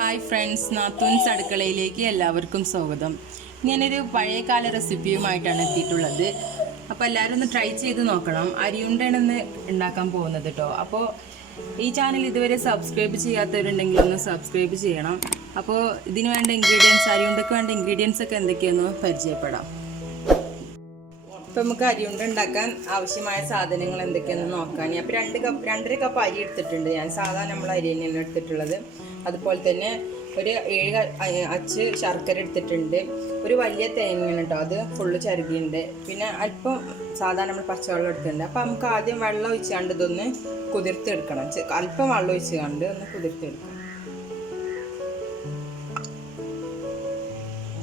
Hi friends, നാത്തൂൻസ് അടുക്കളയിലേക്ക് എല്ലാവർക്കും സ്വാഗതം. ഇങ്ങനൊരു പഴയകാല റെസിപ്പിയുമായിട്ടാണ് എത്തിയിട്ടുള്ളത്. അപ്പോൾ എല്ലാവരും ഒന്ന് ട്രൈ ചെയ്ത് നോക്കണം. അരിയുണ്ടയാണ് ഉണ്ടാക്കാൻ പോകുന്നത് കേട്ടോ. അപ്പോൾ ഈ ചാനൽ ഇതുവരെ സബ്സ്ക്രൈബ് ചെയ്യാത്തവരുണ്ടെങ്കിൽ ഒന്ന് സബ്സ്ക്രൈബ് ചെയ്യണം. അപ്പോൾ ഇതിന് വേണ്ട അരിയുണ്ടയ്ക്ക് വേണ്ട ഇൻഗ്രീഡിയൻസ് ഒക്കെ എന്തൊക്കെയാണെന്ന് പരിചയപ്പെടാം. അപ്പോൾ നമുക്ക് അരിയുണ്ട ഉണ്ടാക്കാൻ ആവശ്യമായ സാധനങ്ങൾ എന്തൊക്കെയാണെന്ന് നോക്കാം. അപ്പോൾ 2 കപ്പ് അരി എടുത്തിട്ടുണ്ട് ഞാൻ. സാധാരണ നമ്മൾ അരി തന്നെയാണ് എടുത്തിട്ടുള്ളത്. അതുപോലെ തന്നെ ഒരു 7 അച്ച് ശർക്കര എടുത്തിട്ടുണ്ട്. ഒരു വലിയ തേങ്ങയാണ് കേട്ടോ, അത് ഫുള്ള് ചരുകിയുണ്ട്. പിന്നെ അല്പം സാധാരണ നമ്മൾ പച്ചവെള്ളം എടുത്തിട്ടുണ്ട്. അപ്പോൾ നമുക്ക് ആദ്യം വെള്ളം ഒഴിച്ചാണ്ട് ഇതൊന്ന് കുതിർത്തെടുക്കണം. അല്പം വെള്ളം ഒഴിച്ച് കണ്ട് ഒന്ന് കുതിർത്തെടുക്കണം.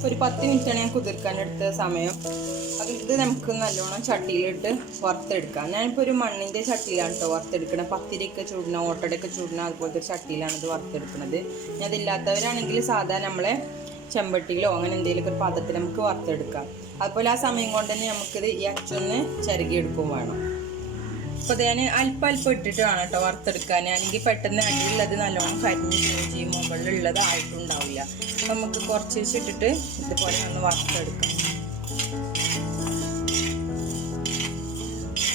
ഒരു 10 മിനിറ്റാണ് ഞാൻ കുതിർക്കാനെടുത്ത സമയം. ഇത് നമുക്ക് നല്ലോണം ചട്ടിയിലിട്ട് വറുത്തെടുക്കാം. ഞാനിപ്പോൾ ഒരു മണ്ണിൻ്റെ ചട്ടിയിലാണ് കേട്ടോ വറുത്തെടുക്കണം. പത്തിരിയൊക്കെ ചൂടണം, ഓട്ടടയൊക്കെ ചൂടണം, അതുപോലത്തെ ഒരു ചട്ടിയിലാണ് ഇത് വറുത്തെടുക്കുന്നത്. ഇനി അതില്ലാത്തവരാണെങ്കിൽ സാധാരണ നമ്മളെ ചെമ്പട്ടിയിലോ അങ്ങനെ എന്തെങ്കിലുമൊക്കെ ഒരു പാത്രത്തിൽ നമുക്ക് വറുത്തെടുക്കാം. അതുപോലെ ആ സമയം കൊണ്ട് തന്നെ നമുക്കിത് ഈ അച്ചൊന്ന് ചിരകിയെടുക്കുകയും വേണം. അപ്പോൾ ഞാൻ അല്പം ഇട്ടിട്ട് വേണം കേട്ടോ വറുത്തെടുക്കാൻ. അല്ലെങ്കിൽ പെട്ടെന്ന് അടിയിലുള്ളത് നല്ലോണം കരിഞ്ഞ് ചെയ്യും, മുകളിലുള്ളത് ആയിട്ടുണ്ടാവില്ല. അപ്പോൾ നമുക്ക് കുറച്ച് ഇട്ടിട്ട് ഇതുപോലെ ഒന്ന് വറുത്തെടുക്കാം.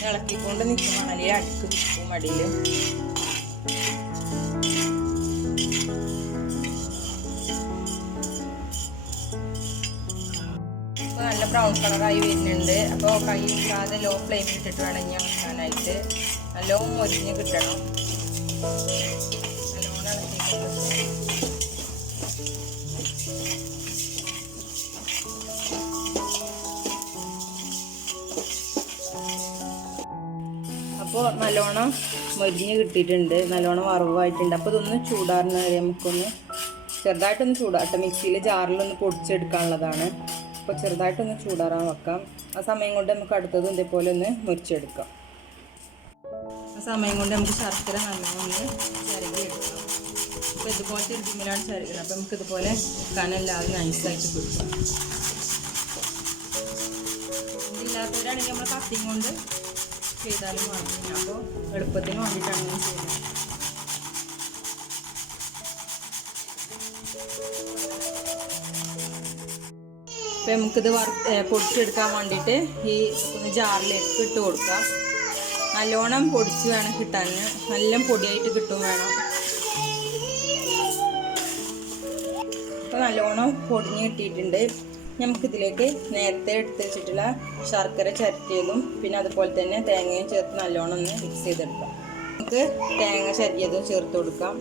ഇളക്കിക്കൊണ്ട് നിൽക്കണം, അല്ലെങ്കിൽ അടുക്ക് നിൽക്കും അടിയിൽ. ഇപ്പോൾ നല്ല ബ്രൗൺ കളറായി വരുന്നുണ്ട്. അപ്പോൾ കൈ ഇല്ലാതെ ലോ ഫ്ലെയിമിൽ ഇട്ടിട്ട് വേണം ഇനി വെക്കാനായിട്ട്. നല്ലോണം മൊരിഞ്ഞ് കിട്ടണം. നല്ലോണം ഇളക്കിക്കൊണ്ട് അപ്പോൾ നല്ലോണം മൊരിഞ്ഞ് കിട്ടിയിട്ടുണ്ട്, നല്ലോണം വറവായിട്ടുണ്ട്. അപ്പോൾ ഇതൊന്ന് ചൂടാറുന്ന വരെ നമുക്കൊന്ന് ചെറുതായിട്ടൊന്ന് ചൂടാട്ടെ. മിക്സിയിൽ ജാറിലൊന്ന് പൊടിച്ചെടുക്കാനുള്ളതാണ്. അപ്പോൾ ചെറുതായിട്ടൊന്ന് ചൂടാറാൻ വെക്കാം. ആ സമയം കൊണ്ട് നമുക്ക് അടുത്തത് ഇതേപോലെ ഒന്ന് മുറിച്ചെടുക്കാം. ആ സമയം കൊണ്ട് നമുക്ക് ശർക്കര നല്ലോണം ഒന്ന് ചിരകിയെടുക്കാം. അപ്പോൾ ഇതുപോലത്തെ ഒരു ജിമ്മിലാണ് ചിരകുന്നത്. അപ്പോൾ നമുക്ക് ഇതുപോലെ വെക്കാനെല്ലാവരും നൈസായിട്ട് കിട്ടും. ഇതില്ലാത്തവരാണെങ്കിൽ നമ്മൾ കത്തിയും കൊണ്ട് ചെയ്താലും മതി. അപ്പോൾ എളുപ്പത്തിന് വേണ്ടിയിട്ടാണ് ഞാൻ ചെയ്യുന്നത്. അപ്പോൾ നമുക്കിത് പൊടിച്ചെടുക്കാൻ വേണ്ടിയിട്ട് ഈ ജാറിലേക്ക് ഇട്ട് കൊടുക്കാം. നല്ലോണം പൊടിച്ച് വേണം കിട്ടാൻ, നല്ല പൊടിയായിട്ട് കിട്ടും വേണം. അപ്പോൾ നല്ലോണം പൊടിഞ്ഞ് കിട്ടിയിട്ടുണ്ട്. നമുക്കിതിലേക്ക് നേരത്തെ എടുത്ത് വെച്ചിട്ടുള്ള ശർക്കര ചരറ്റിയതും പിന്നെ അതുപോലെ തന്നെ തേങ്ങയും ചേർത്ത് നല്ലോണം ഒന്ന് മിക്സ് ചെയ്തെടുക്കാം. നമുക്ക് തേങ്ങ ചരറ്റിയതും ചേർത്ത് കൊടുക്കാം.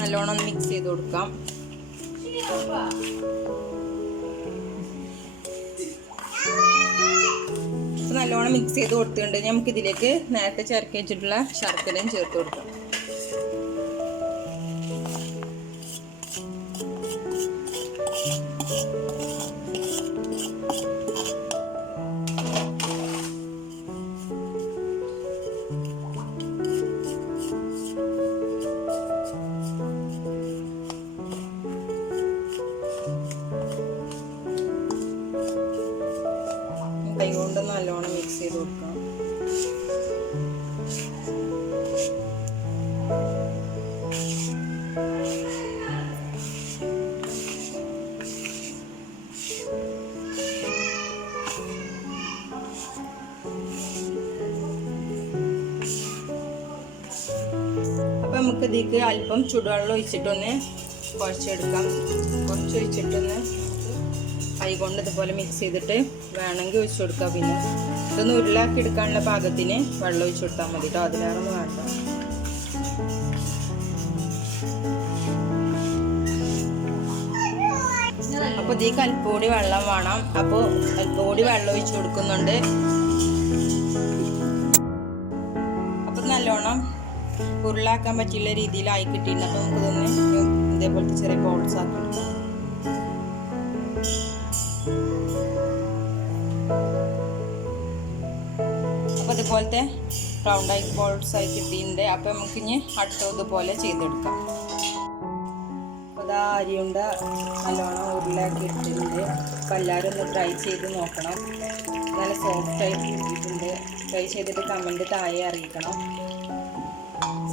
നല്ലോണം ഒന്ന് മിക്സ് ചെയ്ത് കൊടുക്കാം. നല്ലോണം മിക്സ് ചെയ്ത് കൊടുത്തിട്ടുണ്ട്. നമുക്കിതിലേക്ക് നേരത്തെ ചേർക്കി വെച്ചിട്ടുള്ള ശർക്കരയും ചേർത്ത് കൊടുക്കാം. കൈ കൊണ്ട് നല്ലോണം മിക്സ് ചെയ്ത് കൊടുക്കാം. അപ്പം നമുക്ക് ഇതിലേക്ക് അല്പം ചൂടുവെള്ളം ഒഴിച്ചിട്ടൊന്ന് കുഴച്ചെടുക്കാം. കുറച്ച് ഒഴിച്ചിട്ടൊന്ന് കൈ കൊണ്ട് ഇതുപോലെ മിക്സ് ചെയ്തിട്ട് വേണമെങ്കിൽ ഒഴിച്ചു കൊടുക്കാം. പിന്നെ ഇതൊന്ന് ഉരുളാക്കി എടുക്കാനുള്ള പാകത്തിന് വെള്ളം ഒഴിച്ചു കൊടുത്താൽ മതി കേട്ടോ, അതിലേറൊന്നും വേണ്ട. അപ്പോൾ ഇതിലേക്ക് അല്പം കൂടി വെള്ളം വേണം. അപ്പോൾ അല്പം കൂടി വെള്ളം ഒഴിച്ചു കൊടുക്കുന്നുണ്ട്. അപ്പം നല്ലോണം ഉരുളാക്കാൻ പറ്റിയുള്ള രീതിയിലായി കിട്ടിയിട്ടുണ്ട്. അപ്പോൾ നമുക്കിതൊന്ന് ഇതേപോലത്തെ ചെറിയ ബോൾസ് ആക്കി എടുക്കാം. അപ്പോൾ ഇതുപോലത്തെ റൗണ്ടായി ബോൾസ് ആയി കിട്ടിയിട്ടുണ്ട്. അപ്പോൾ നമുക്ക് ഇനി അടുത്തതുപോലെ ചെയ്തെടുക്കാം. അപ്പോൾ ഇതാ അരിയുണ്ട നല്ലോണം ഉരുളാക്കി ഇട്ടിട്ടുണ്ട്. അപ്പോൾ എല്ലാവരും ഒന്ന് ട്രൈ ചെയ്ത് നോക്കണം. നല്ല സോഫ്റ്റായിട്ട് കിട്ടിയിട്ടുണ്ട്. ട്രൈ ചെയ്തിട്ട് കമൻറ്റ് താഴെ അറിയിക്കണം.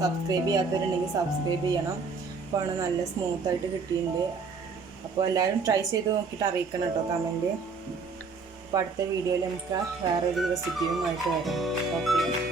സബ്സ്ക്രൈബ് ചെയ്യാത്തവരുണ്ടെങ്കിൽ സബ്സ്ക്രൈബ് ചെയ്യണം. അപ്പോൾ ആണ് നല്ല സ്മൂത്തായിട്ട് കിട്ടിയിട്ടുണ്ട്. അപ്പോൾ എല്ലാവരും ട്രൈ ചെയ്ത് നോക്കിയിട്ട് അറിയിക്കണം കേട്ടോ കമൻറ്റ്. അപ്പോൾ അടുത്ത വീഡിയോയിൽ നമുക്ക് വേറൊരു റെസിപ്പിയുമായിട്ട് വരാം. ഓക്കെ.